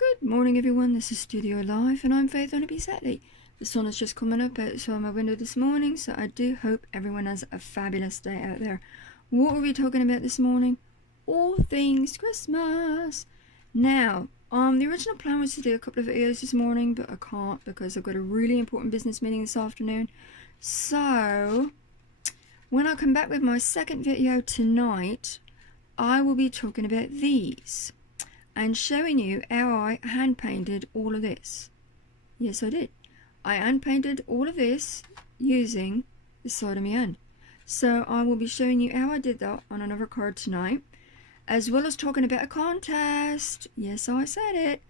Good morning, everyone. This is Studiolife, and I'm Faith on a Sadly. The sun is just coming up outside my window this morning, so I do hope everyone has a fabulous day out there. What are we talking about this morning? All things Christmas. Now, the original plan was to do a couple of videos this morning, but I can't because I've got a really important business meeting this afternoon. So, when I come back with my second video tonight, I will be talking about these and showing you how I hand painted all of this. Yes, I did. I hand painted all of this using the side of my hand. So I will be showing you how I did that on another card tonight, as well as talking about a contest. Yes, I said it.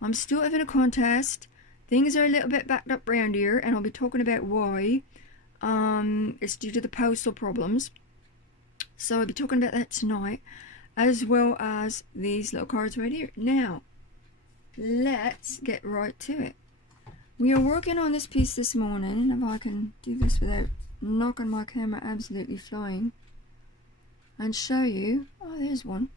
I'm still having a contest. Things are a little bit backed up around here, and I'll be talking about why. It's due to the postal problems. So I'll be talking about that tonight, as well as these little cards right here. Now, let's get right to it. We are working on this piece this morning, and if I can do this without knocking my camera absolutely flying, and show you, oh, there's one.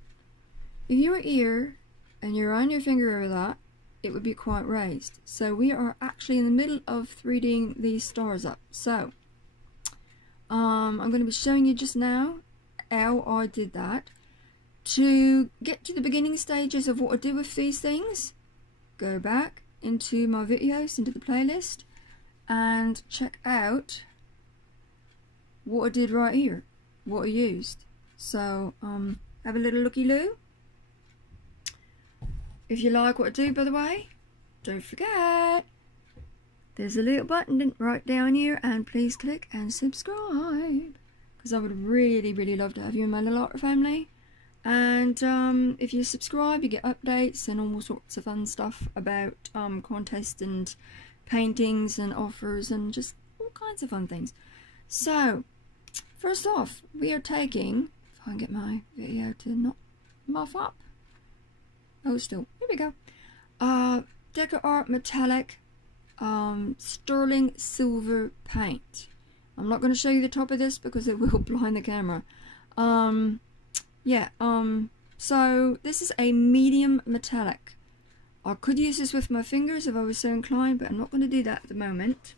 If you were here and you ran your finger over that, it would be quite raised. So we are actually in the middle of 3Ding these stars up. So, I'm going to be showing you just now how I did that. To get to the beginning stages of what I do with these things, go back into my videos, into the playlist, and check out what I did right here, what I used. So, have a little looky-loo. If you like what I do, by the way, don't forget, there's a little button right down here, and please click and subscribe, because I would really, really love to have you in my little art family. And if you subscribe, you get updates and all sorts of fun stuff about contests and paintings and offers and just all kinds of fun things. So, first off, we are taking, if I can get my video to not muff up. Oh, still, here we go. Deco Art Metallic Sterling Silver Paint. I'm not going to show you the top of this because it will blind the camera. So this is a medium metallic. I could use this with my fingers if I was so inclined, but I'm not going to do that at the moment.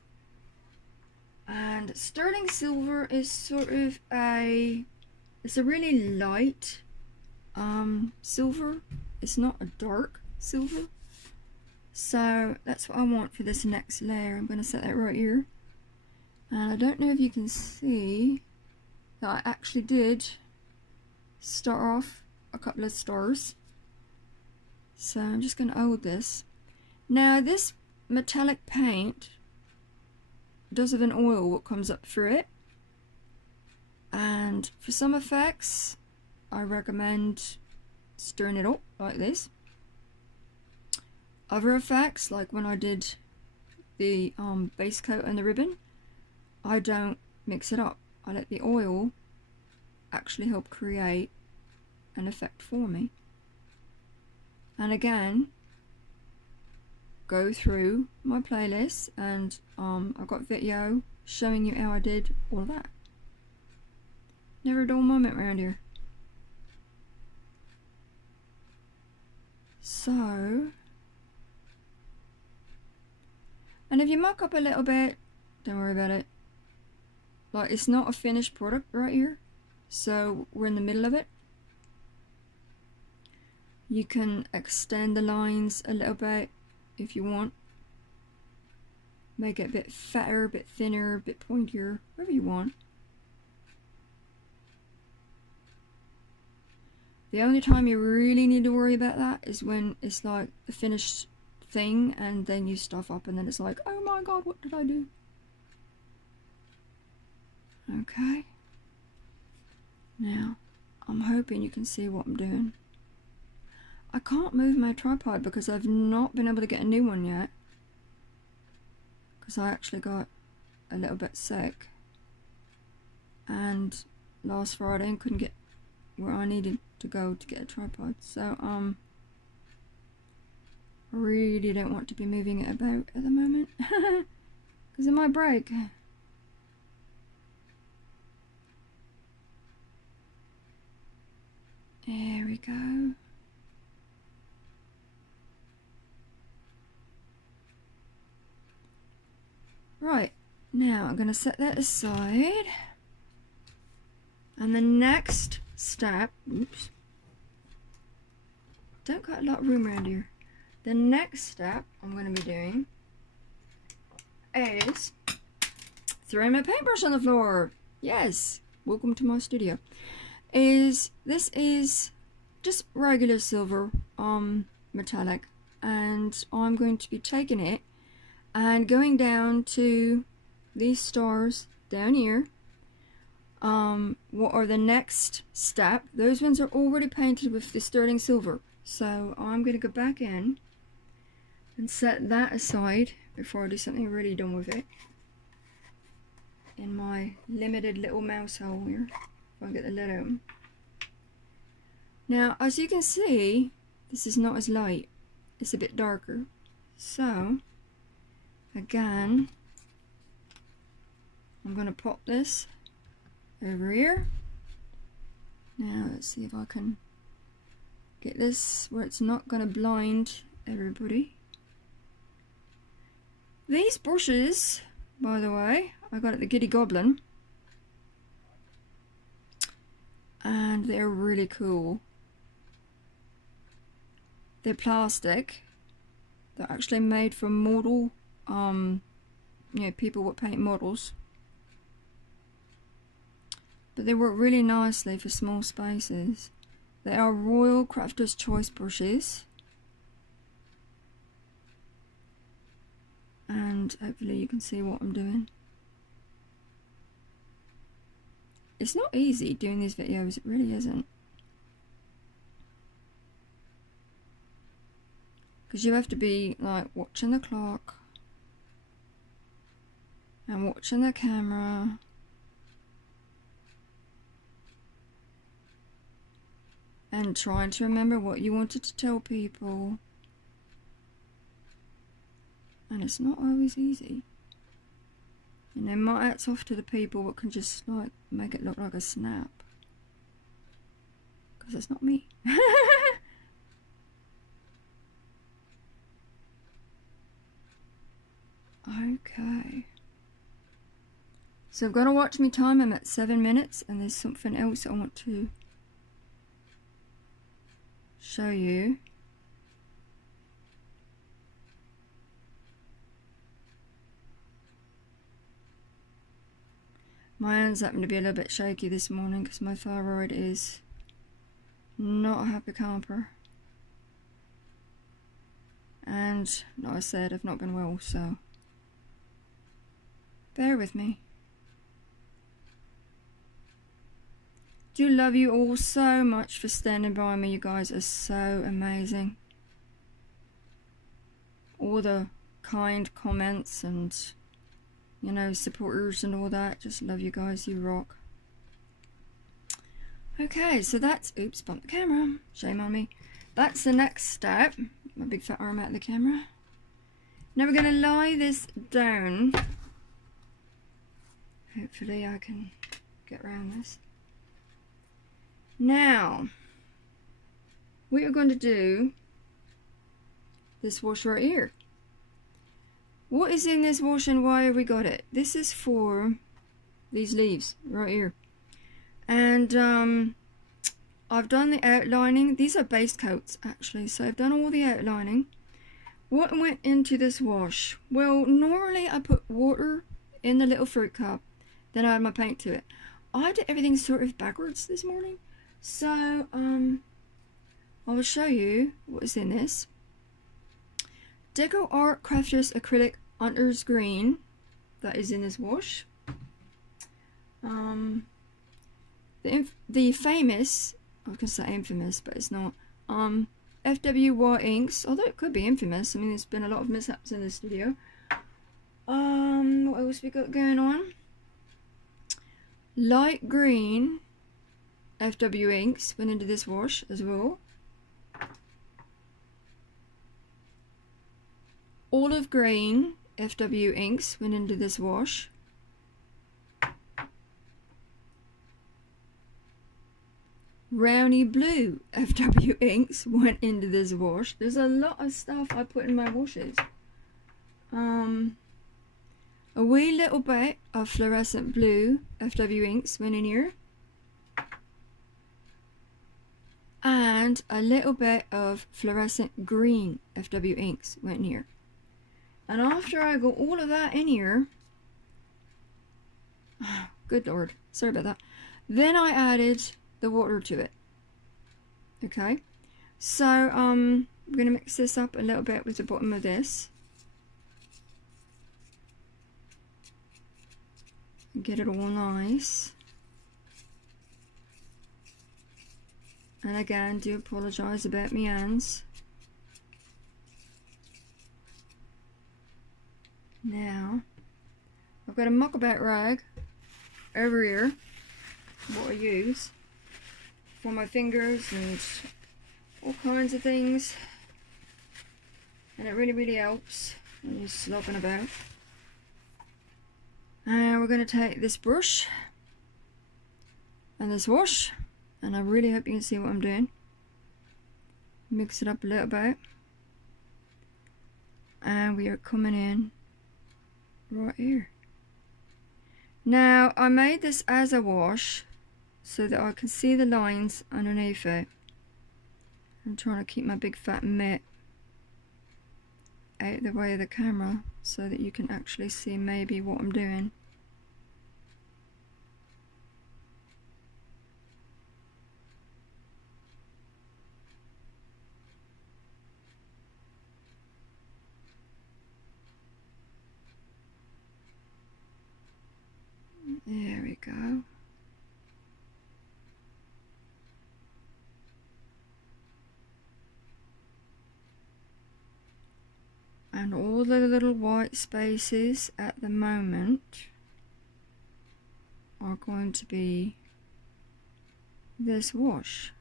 And sterling silver is sort of it's a really light silver. It's not a dark silver. So that's what I want for this next layer. I'm going to set that right here. And I don't know if you can see that I actually did start off a couple of stars. So I'm just going to hold this. Now this metallic paint does have an oil that comes up through it, and for some effects I recommend stirring it up like this. Other effects, like when I did the base coat and the ribbon, I don't mix it up. I let the oil actually help create an effect for me. And again, go through my playlist, and I've got video showing you how I did all of that. Never a dull moment around here. So, and if you muck up a little bit, don't worry about it. Like, it's not a finished product right here, so we're in the middle of it. You can extend the lines a little bit if you want. Make it a bit fatter, a bit thinner, a bit pointier, whatever you want. The only time you really need to worry about that is when it's like the finished thing and then you stuff up and then it's like, oh my god, what did I do? Okay. Now, I'm hoping you can see what I'm doing. I can't move my tripod because I've not been able to get a new one yet, because I actually got a little bit sick and last Friday and couldn't get where I needed to go to get a tripod. So I really don't want to be moving it about at the moment because it might break. There we go. Right, now I'm going to set that aside. And the next step, oops, don't got a lot of room around here. The next step I'm going to be doing is throwing my paintbrush on the floor. Yes, welcome to my studio. This is just regular silver, metallic, and I'm going to be taking it and going down to these stars down here. What are the next step? Those ones are already painted with the sterling silver, so I'm going to go back in and set that aside before I do something really done with it in my limited little mouse hole here. If I get the lid open. Now, as you can see, this is not as light. It's a bit darker. So, again, I'm going to pop this over here. Now, let's see if I can get this where it's not going to blind everybody. These brushes, by the way, I got at the Giddy Goblin. And they're really cool. They're plastic. They're actually made for model, people that paint models. But they work really nicely for small spaces. They are Royal Crafter's Choice brushes. And hopefully you can see what I'm doing. It's not easy doing these videos, it really isn't. Because you have to be like watching the clock and watching the camera and trying to remember what you wanted to tell people. And it's not always easy. You know, my hat's off to the people that can just like make it look like a snap. Because that's not me. Okay. So I've got to watch me time. I'm at 7 minutes, and there's something else I want to show you. My hands happen to be a little bit shaky this morning because my thyroid is not a happy camper. And, like I said, I've not been well, so bear with me. Do love you all so much for standing by me. You guys are so amazing. All the kind comments and, you know, supporters and all that. Just love you guys. You rock. Okay, so that's... Oops, bumped the camera. Shame on me. That's the next step. My big fat arm out of the camera. Now we're going to lie this down. Hopefully I can get around this. Now, we are going to do this wash right here. What is in this wash and why have we got it? This is for these leaves right here. And I've done the outlining. These are base coats actually, so I've done all the outlining. What went into this wash? Well, normally I put water in the little fruit cup, then I add my paint to it. I did everything sort of backwards this morning. So, I will show you what is in this. Deco Art Crafters Acrylic Hunter's Green. That is in this wash. The famous, I was going to say infamous, but it's not. FWY inks, although it could be infamous. I mean, there's been a lot of mishaps in the studio. What else we got going on? Light green FW inks went into this wash as well. Olive green FW inks went into this wash. Brownie blue FW inks went into this wash. There's a lot of stuff I put in my washes. A wee little bit of fluorescent blue FW inks went in here. And a little bit of fluorescent green FW inks went in here. And after I got all of that in here, oh, good lord, sorry about that. Then I added the water to it. Okay, so I'm gonna mix this up a little bit with the bottom of this. Get it all nice. And again, do apologise about my hands. Now, I've got a muckabout rag over here, what I use for my fingers and all kinds of things. And it really helps when you're slopping about. And we're going to take this brush and this wash, and I really hope you can see what I'm doing. Mix it up a little bit, and we are coming in right here. Now I made this as a wash so that I can see the lines underneath it. I'm trying to keep my big fat mitt out the way of the camera so that you can actually see maybe what I'm doing. There we go. And all the little white spaces at the moment are going to be this wash.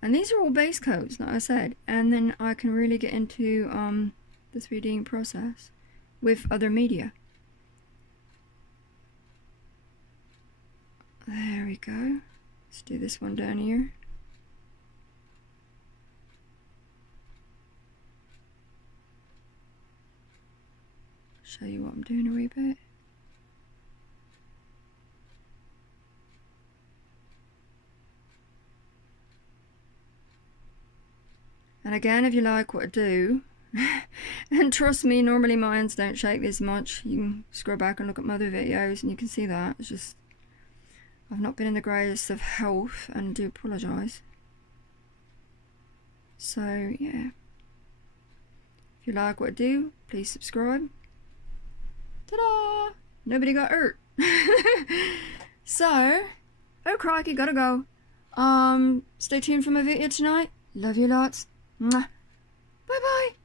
And these are all base coats, like I said, and then I can really get into the 3Ding process with other media. There we go. Let's do this one down here. Show you what I'm doing a wee bit. And again, if you like what I do, and trust me, normally my hands don't shake this much. You can scroll back and look at my other videos and you can see that. It's just, I've not been in the greatest of health, and I do apologise. So, yeah. If you like what I do, please subscribe. Ta-da! Nobody got hurt. So, oh crikey, gotta go. Stay tuned for my video tonight. Love you lots. Mwah. Bye bye.